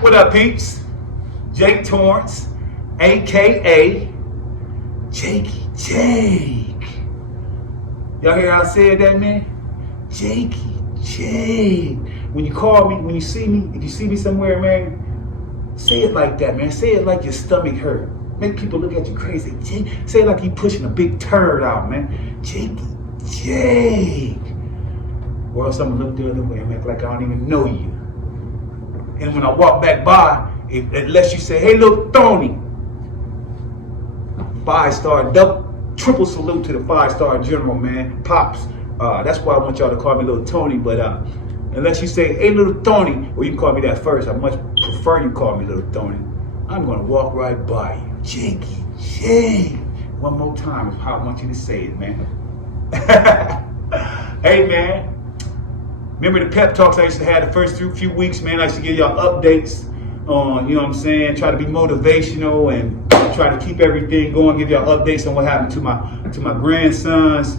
What up, peeps? Jake Torrance, aka Jakey Jake. Y'all hear how I said that, man? Jakey Jake. When you call me, when you see me, if you see me somewhere, man, say it like that, man. Say it like your stomach hurt. Make people look at you crazy. Say it like you pushing a big turd out, man. Jakey Jake. Or else I'm gonna look the other way and make like I don't even know you. And when I walk back by, unless you say, hey, little Tony, 5-star, triple salute to the 5-star general, man, Pops. That's why I want y'all to call me Little Tony, but unless you say, hey, Little Tony, or you can call me that first, I much prefer you call me Little Tony, I'm gonna walk right by you. Jakey Jake. One more time is how I want you to say it, man. Hey, man. Remember the pep talks I used to have the first few weeks, man? I used to give y'all updates on, you know what I'm saying, try to be motivational and try to keep everything going, give y'all updates on what happened to my grandsons.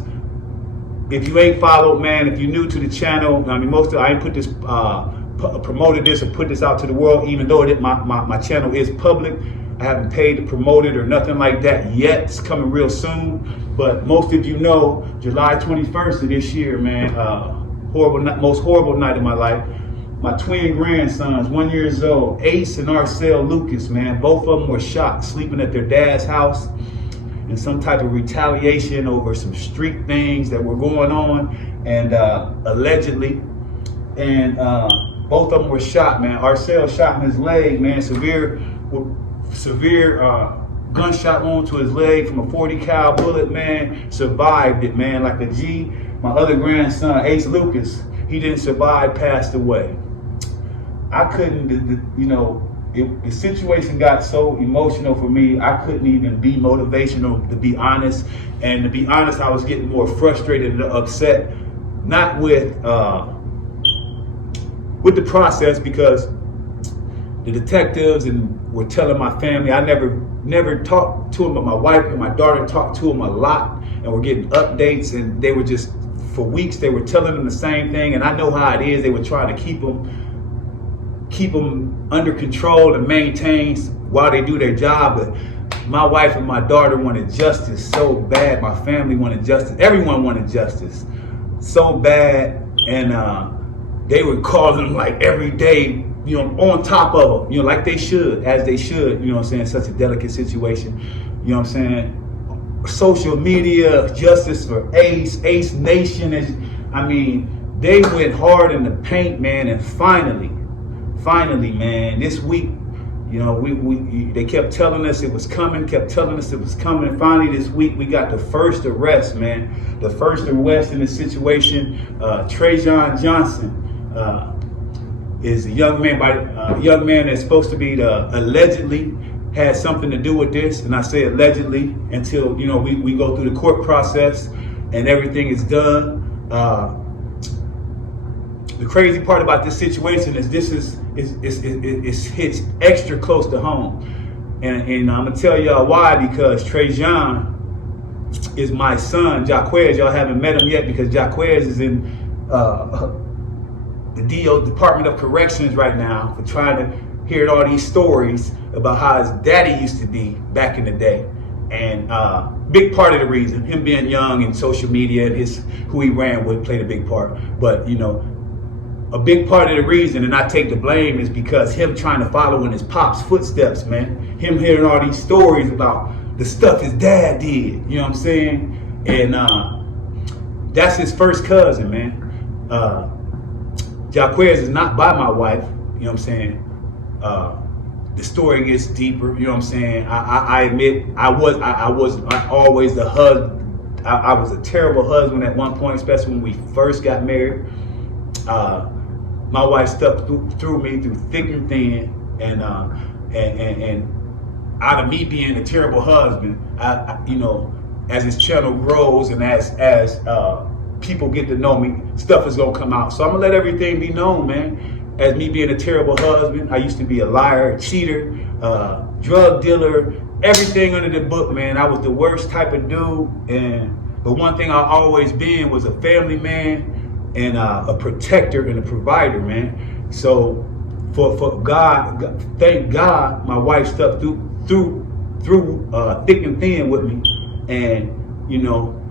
If you ain't followed, man, if you're new to the channel, I mean, I ain't put this, promoted this or put this out to the world, even though my channel is public. I haven't paid to promote it or nothing like that yet. It's coming real soon. But most of you know, July 21st of this year, man, most horrible night of my life. My twin grandsons, 1 year old, Ace and Arcel Lucas, man, both of them were shot sleeping at their dad's house in some type of retaliation over some street things that were going on, and allegedly, and both of them were shot, man. Arcel shot in his leg, man, severe gunshot wound to his leg from a 40 cal bullet, man. Survived it, man, like a G. My other grandson, Ace Lucas, he didn't survive, passed away. I couldn't, you know, the situation got so emotional for me, I couldn't even be motivational, to be honest. And to be honest, I was getting more frustrated and upset, not with the process, because the detectives were telling my family, I never talked to them, but my wife and my daughter talked to them a lot, and we're getting updates, and they were just, for weeks, they were telling them the same thing, and I know how it is. They were trying to keep them under control and maintain while they do their job. But my wife and my daughter wanted justice so bad. My family wanted justice. Everyone wanted justice so bad, and they were calling them like every day, you know, on top of them, you know, like they should, as they should, you know what I'm saying, such a delicate situation, you know what I'm saying. Social media, justice for Ace Nation, I mean, they went hard in the paint, man, and finally, man, this week, you know, they kept telling us it was coming, and finally this week we got the first arrest, man, the first arrest in this situation. Trajan Johnson is a young man that's supposed to be allegedly had something to do with this, and I say allegedly until, you know, we go through the court process and everything is done. The crazy part about this situation is it hits extra close to home, and I'm gonna tell y'all why. Because Trajan is my son, Jaquez. Y'all haven't met him yet because Jaquez is in the Department of Corrections right now for trying to hear all these stories about how his daddy used to be back in the day. And big part of the reason, him being young and social media and who he ran with played a big part. But, you know, a big part of the reason, and I take the blame, is because him trying to follow in his pop's footsteps, man. Him hearing all these stories about the stuff his dad did, you know what I'm saying? And that's his first cousin, man. Jaquez is not by my wife, you know what I'm saying? The story gets deeper, you know what I'm saying? I admit I was always the husband. I was a terrible husband at one point, especially when we first got married. My wife stuck through me through thick and thin, and out of me being a terrible husband, you know, as this channel grows and as people get to know me, stuff is gonna come out. So I'm gonna let everything be known, man. As me being a terrible husband, I used to be a liar, cheater, drug dealer, everything under the book, man. I was the worst type of dude. But one thing I always been was a family man and a protector and a provider, man. So for God, thank God, my wife stuck through thick and thin with me, and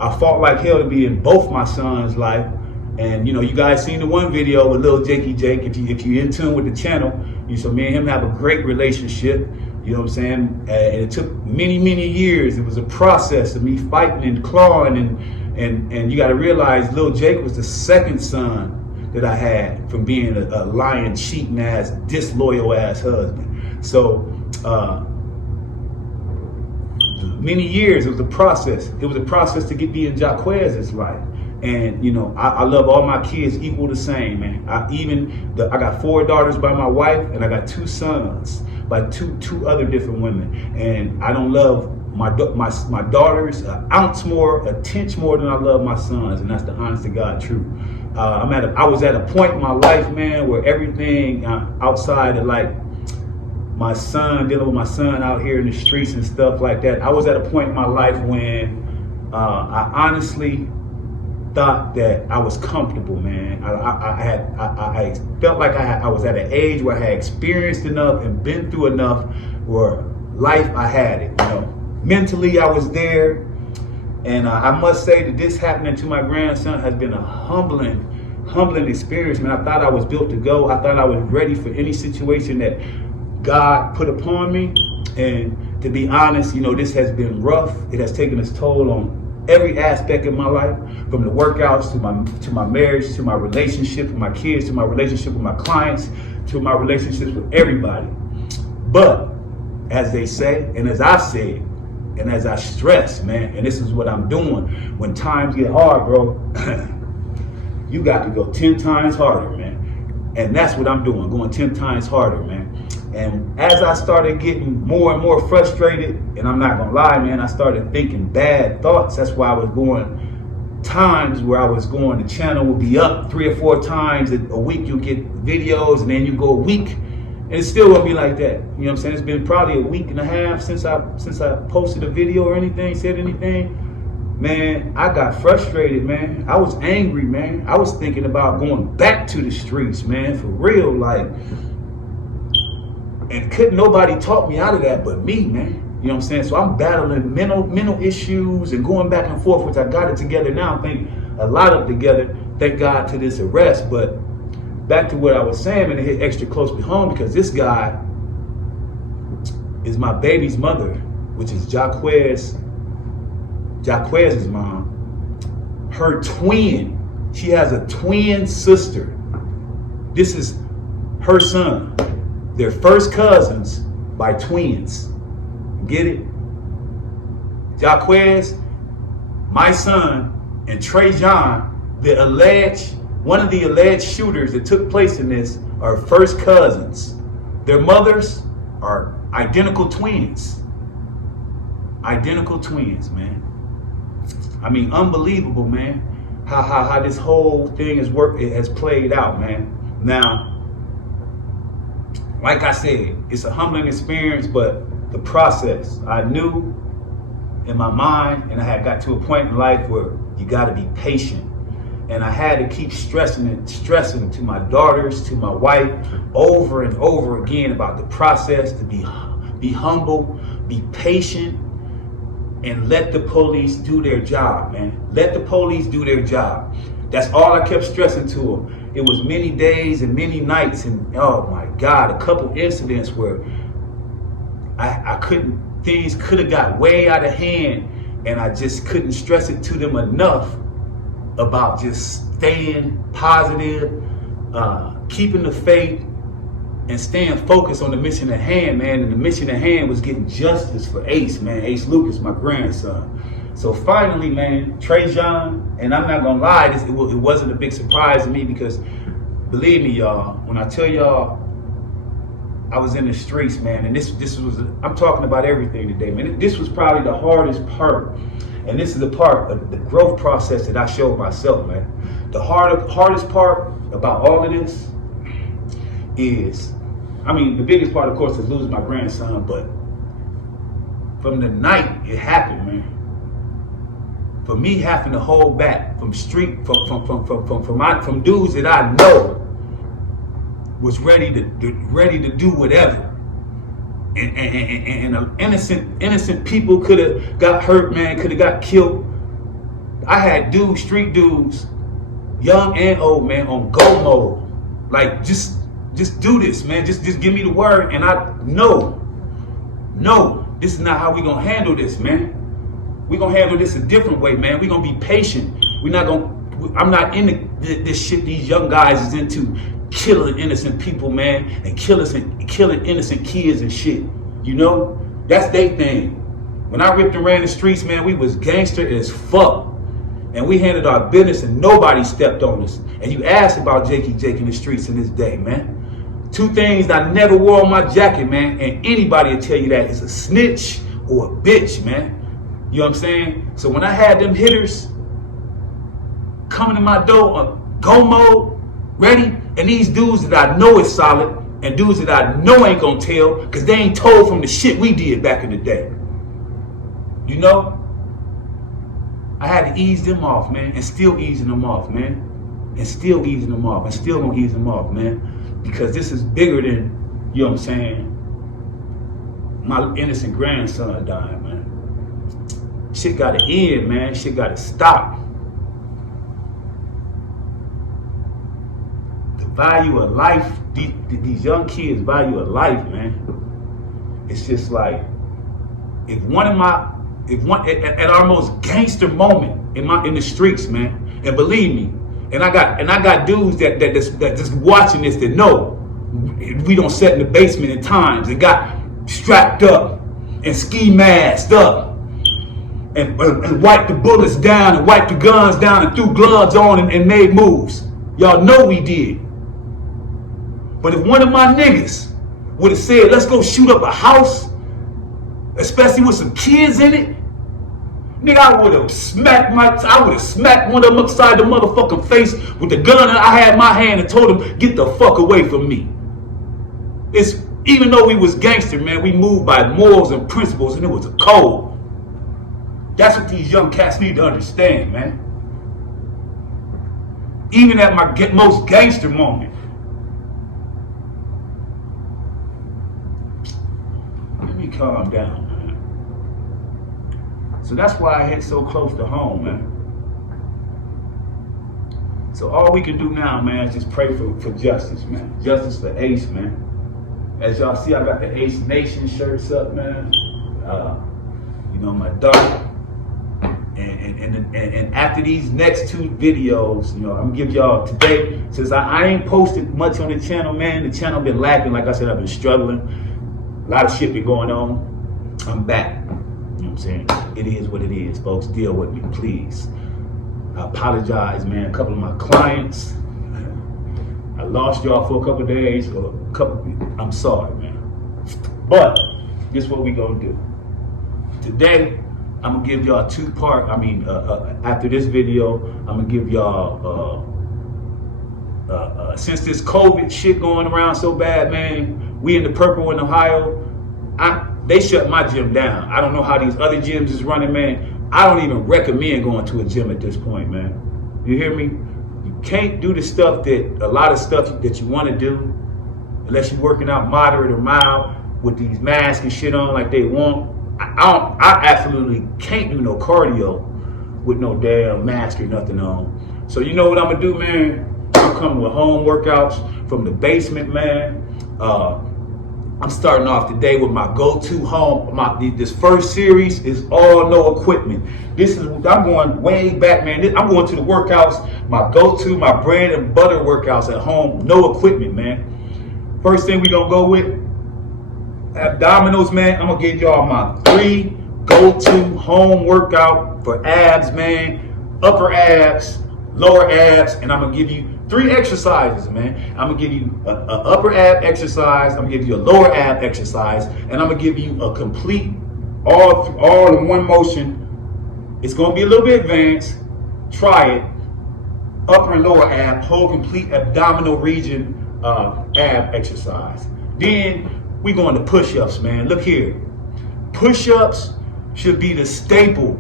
I fought like hell to be in both my sons' life. And you guys seen the one video with Lil Jakey Jake. If you're in tune with the channel, so me and him have a great relationship. You know what I'm saying? And it took many years. It was a process of me fighting and clawing, and you got to realize Lil Jake was the second son that I had from being a lying, cheating ass, disloyal ass husband. So many years, it was a process. It was a process to get me in Jaquez's life. And I love all my kids equal the same, man. I got 4 daughters by my wife, and I got 2 sons by two other different women. And I don't love my daughters an ounce more, a tenth more than I love my sons, and that's the honest to God truth. I was at a point in my life, man, where everything outside of like my son, dealing with my son out here in the streets and stuff like that, I was at a point in my life when I honestly thought that I was comfortable, man. I felt like I was at an age where I had experienced enough and been through enough where life, I had it, Mentally, I was there. And I must say that this happening to my grandson has been a humbling experience, man. I thought I was built to go. I thought I was ready for any situation that God put upon me. And to be honest, this has been rough. It has taken its toll on every aspect of my life, from the workouts to my marriage, to my relationship with my kids, to my relationship with my clients, to my relationships with everybody. But as they say, and as I said, and as I stress, man, and this is what I'm doing, when times get hard, bro, you got to go 10 times harder, man. And that's what I'm doing, going 10 times harder, man. And as I started getting more and more frustrated, and I'm not gonna lie, man, I started thinking bad thoughts. That's why I was going times where I was going, the channel would be up 3 or 4 times a week. You get videos, and then you go a week, and it still won't be like that. You know what I'm saying? It's been probably a week and a half since I posted a video or anything, said anything. Man, I got frustrated, man. I was angry, man. I was thinking about going back to the streets, man, for real, like. And couldn't nobody talk me out of that but me, man. You know what I'm saying? So I'm battling mental issues and going back and forth, which I got it together now. I think a lot of it together, thank God, to this arrest. But back to what I was saying, and it hit extra close to home, because this guy is my baby's mother, which is Jaquez's mom. Her twin. She has a twin sister. This is her son. They're first cousins by twins. Get it? Jaquez, my son, and Trajan, one of the alleged shooters that took place in this, are first cousins. Their mothers are identical twins. Identical twins, man. I mean, unbelievable, man. How this whole thing has played out, man. Now, like I said, it's a humbling experience, but the process, I knew in my mind, and I had got to a point in life where you got to be patient. And I had to keep stressing to my daughters, to my wife, over and over again about the process, to be humble, be patient, and let the police do their job, man. Let the police do their job. That's all I kept stressing to them. It was many days and many nights, and oh my God, a couple incidents where things could have got way out of hand, and I just couldn't stress it to them enough about just staying positive, keeping the faith, and staying focused on the mission at hand, man. And the mission at hand was getting justice for Ace, man. Ace Lucas, my grandson. So finally, man, Trajan, and I'm not gonna lie, it wasn't a big surprise to me, because believe me, y'all, when I tell y'all I was in the streets, man, and this was, I'm talking about everything today, man. This was probably the hardest part, and this is the part of the growth process that I showed myself, man. The hardest part about all of this is, I mean, the biggest part, of course, is losing my grandson, but from the night it happened, man, for me having to hold back from dudes that I know was ready to do whatever. And innocent people could have got hurt, man, could have got killed. I had street dudes, young and old, man, on go mode. Like, just do this, man. Just give me the word, and no, this is not how we gonna handle this, man. We gonna handle this a different way, man. We gonna be patient. I'm not into this shit these young guys is into, killing innocent people, man, and killing innocent kids and shit. You know, that's their thing. When I ripped and ran the streets, man, we was gangster as fuck. And we handled our business and nobody stepped on us. And you asked about Jakey Jake in the streets in this day, man. Two things I never wore on my jacket, man, and anybody will tell you that is a snitch or a bitch, man. You know what I'm saying? So when I had them hitters coming to my door on go mode, ready, and these dudes that I know is solid, and dudes that I know ain't gonna tell, because they ain't told from the shit we did back in the day. You know? I had to ease them off, man, and still easing them off, man. And still easing them off, and still gonna ease them off, man. Because this is bigger than, you know what I'm saying, my innocent grandson dying, man. Shit gotta end, man. Shit gotta stop. The value of life, these young kids' value of life, man. It's just like, at our most gangster moment in the streets, man, and believe me, and I got dudes that just watching this that know we don't sit in the basement at times and got strapped up and ski masked up and wiped the bullets down and wiped the guns down and threw gloves on and made moves. Y'all know we did. But if one of my niggas would have said, let's go shoot up a house, especially with some kids in it, nigga, I would have smacked one of them upside the motherfucking face with the gun that I had in my hand and told him, get the fuck away from me. Even though we was gangster, man, we moved by morals and principles, and it was a code. That's what these young cats need to understand, man. Even at my most gangster moment. Let me calm down, man. So that's why I hit so close to home, man. So all we can do now, man, is just pray for justice, man. Justice for Ace, man. As y'all see, I got the Ace Nation shirts up, man. You know, my daughter. And after these next two videos, you know, I'm gonna give y'all today, since I ain't posted much on the channel, man. The channel been lacking. Like I said, I've been struggling. A lot of shit been going on. I'm back. You know what I'm saying? It is what it is, folks. Deal with me, please. I apologize, man. A couple of my clients, I lost y'all for a couple of days. I'm sorry, man. But this is what we gonna do. Today, I'm gonna give y'all two-part. After this video, I'm gonna give y'all. Since this COVID shit going around so bad, man, we in the purple in Ohio. They shut my gym down. I don't know how these other gyms is running, man. I don't even recommend going to a gym at this point, man. You hear me? You can't do the stuff a lot of stuff that you want to do, unless you're working out moderate or mild with these masks and shit on like they want. I absolutely can't do no cardio with no damn mask or nothing on. So you know what I'm gonna do, man? I'm coming with home workouts from the basement, man. I'm starting off today with my go-to home. This first series is all no equipment. I'm going way back, man. I'm going to the workouts, my go-to, my bread and butter workouts at home, no equipment, man. First thing we gonna go with, abdominals, man. I'm gonna give y'all my 3 go-to home workout for abs, man. Upper abs, lower abs, and I'm gonna give you 3 exercises, man. I'm gonna give you an upper ab exercise, I'm gonna give you a lower ab exercise, and I'm gonna give you a complete, all in one motion. It's gonna be a little bit advanced. Try it. Upper and lower ab, whole complete abdominal region ab exercise. Then we going to push-ups, man. Look here. Push-ups should be the staple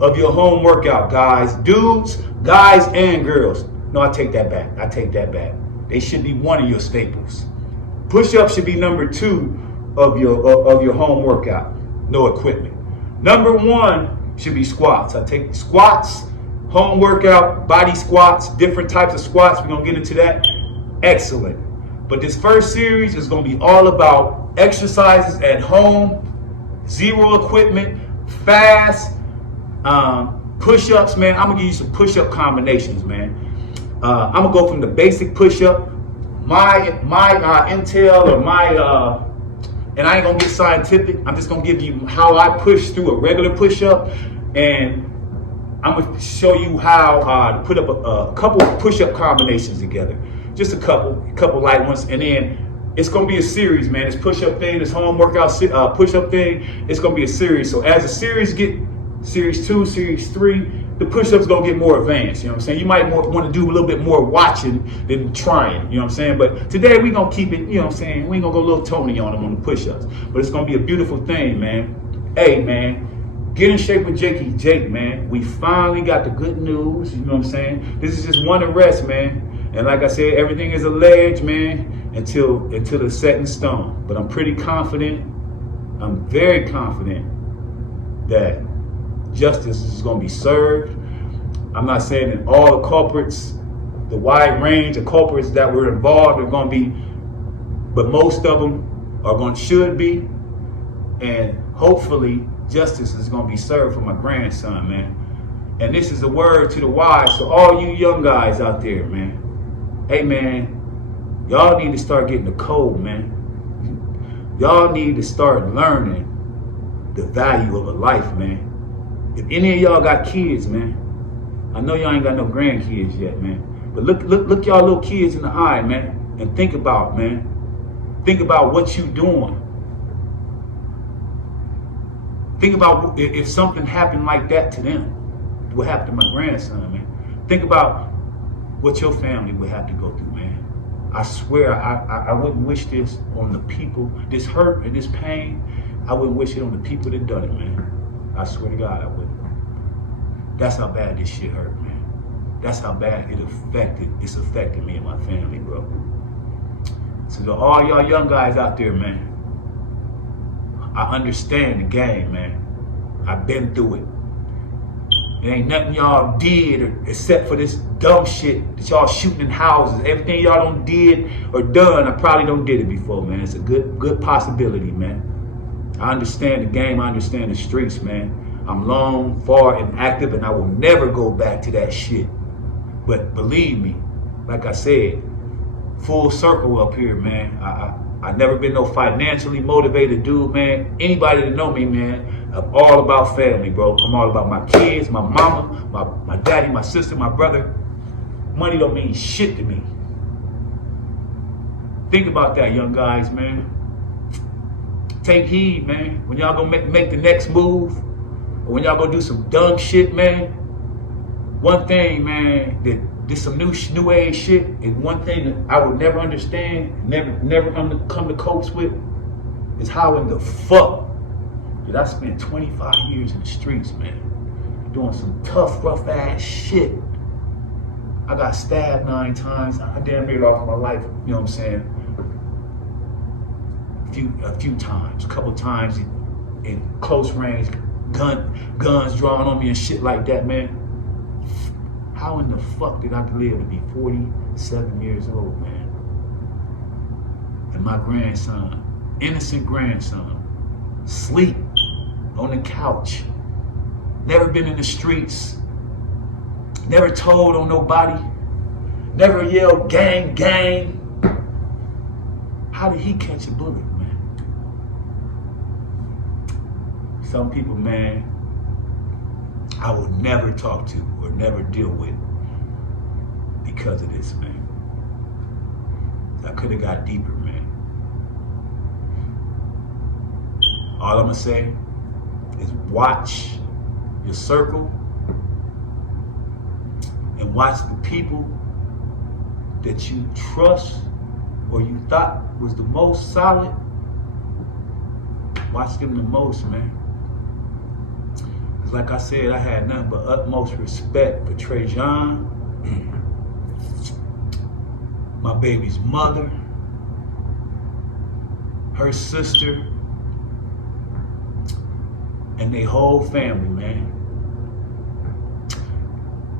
of your home workout, guys. Dudes, guys, and girls. No, I take that back. They should be one of your staples. Push-ups should be number 2 of your home workout. No equipment. Number 1 should be squats. I take squats, home workout, body squats, different types of squats. We're gonna get into that. Excellent. But this first series is gonna be all about exercises at home, zero equipment, fast, push-ups, man. I'm gonna give you some push-up combinations, man. I'm gonna go from the basic push-up. My intel or and I ain't gonna get scientific. I'm just gonna give you how I push through a regular push-up, and I'm gonna show you how to put up a couple of push-up combinations together. Just a couple light ones, and then it's gonna be a series, man. This push-up thing, this home workout push-up thing, it's gonna be a series. So as the series get series 2, series 3, the push-ups gonna get more advanced. You know what I'm saying? You might want to do a little bit more watching than trying. You know what I'm saying? But today we gonna keep it. You know what I'm saying? We ain't gonna go a little Tony on them on the push-ups. But it's gonna be a beautiful thing, man. Hey, man, get in shape with Jakey Jake, man. We finally got the good news. You know what I'm saying? This is just one arrest, man. And like I said, everything is alleged, man, until it's set in stone. But I'm pretty confident. I'm very confident that justice is going to be served. I'm not saying that all the culprits, the wide range of culprits that were involved are going to be, but most of them should be, and hopefully justice is going to be served for my grandson, man. And this is a word to the wise, so all you young guys out there, man. Hey, man, y'all need to start getting the code, man. Y'all need to start learning the value of a life, man. If any of y'all got kids, man, I know y'all ain't got no grandkids yet, man. But look y'all little kids in the eye, man, and think about, man. Think about what you doing. Think about if something happened like that to them, what happened to my grandson, man. Think about what your family would have to go through, man. I swear, I wouldn't wish this on the people, this hurt and this pain. I wouldn't wish it on the people that done it, man. I swear to God, I wouldn't. That's how bad this shit hurt, man. That's how bad it's affected me and my family, bro. So to all y'all young guys out there, man, I understand the game, man. I've been through it. There ain't nothing y'all did except for this dumb shit that y'all shooting in houses. Everything y'all done did or done, I probably done did it before, man. It's a good possibility, man. I understand the game. I understand the streets, man. I'm long, far, and active, and I will never go back to that shit. But believe me, like I said, full circle up here, man. I never been no financially motivated dude, man. Anybody that know me, man, I'm all about family, bro. I'm all about my kids, my mama, my daddy, my sister, my brother. Money don't mean shit to me. Think about that, young guys, man. Take heed, man. When y'all gonna make the next move, or when y'all gonna do some dumb shit, man. One thing, man, that there's some new age shit, and one thing that I would never understand, never come to cope with, is how in the fuck did I spend 25 years in the streets, man, doing some tough, rough ass shit. I got stabbed 9 times. I damn near lost my life. You know what I'm saying? A few times, a couple times in close range, guns drawn on me and shit like that, man. How in the fuck did I live to be 47 years old, man? And my grandson, innocent grandson, sleep on the couch, never been in the streets, never told on nobody, never yelled gang, gang. How did he catch a bullet, man? Some people, man, I will never talk to or never deal with because of this, man. I could have got deeper, man. All I'm gonna say is watch your circle and watch the people that you trust or you thought was the most solid. Watch them the most, man. Cause like I said, I had nothing but utmost respect for Trajan. my baby's mother, her sister, and their whole family, man.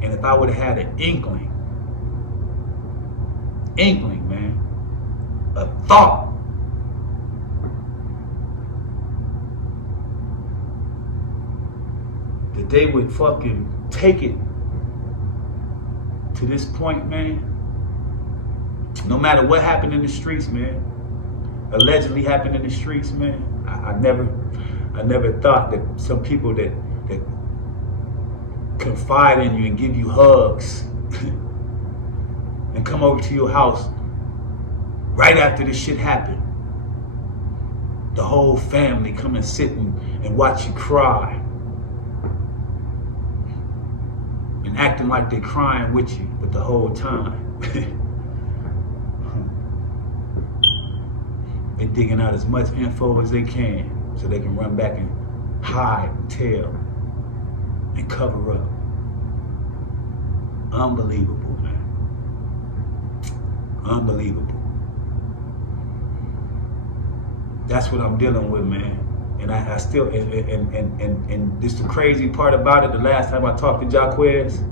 And if I would have had an inkling, man, a thought that they would fucking take it to this point, man, no matter what happened in the streets, man, allegedly happened in the streets, man, I never thought that some people that confide in you and give you hugs and come over to your house right after this shit happened, the whole family come and sit and watch you cry and acting like they're crying with you, but the whole time they're digging out as much info as they can so they can run back and hide and tell and cover up. Unbelievable, man. Unbelievable. That's what I'm dealing with, man. And I still, and this the crazy part about it, the last time I talked to Jaquez,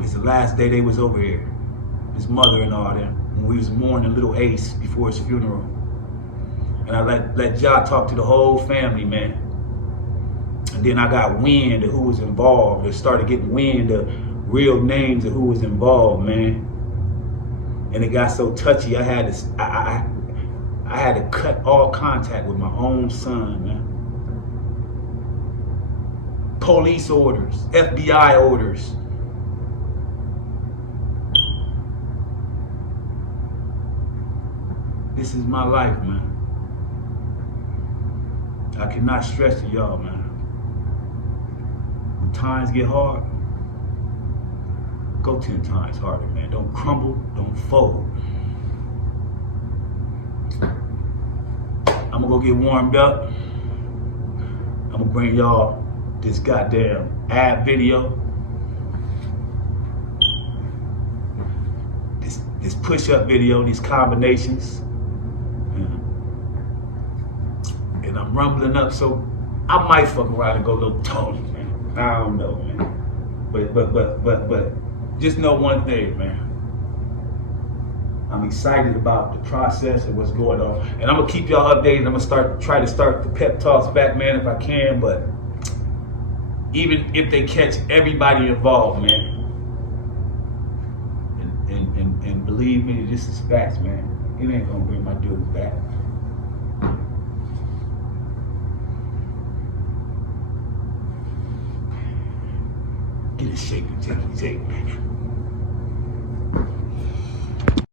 it's the last day they was over here. His mother and all them, when we was mourning little Ace before his funeral. And I let Ja talk to the whole family, man. And then I got wind of who was involved. They started getting wind of real names of who was involved, man. And it got so touchy, I had to cut all contact with my own son, man. Police orders, FBI orders. This is my life, man. I cannot stress to y'all, man. When times get hard, go 10 times harder, man. Don't crumble, don't fold. I'm gonna go get warmed up. I'm gonna bring y'all this goddamn ad video. This push-up video, these combinations. And I'm rumbling up, so I might fuck around and go a little Tony, man. I don't know, man. But just know one thing, man. I'm excited about the process and what's going on. And I'm gonna keep y'all updated. I'm gonna try to start the pep talks back, man, if I can. But even if they catch everybody involved, man, and believe me, this is facts, man. It ain't gonna bring my dudes back. Get a shake and take, man.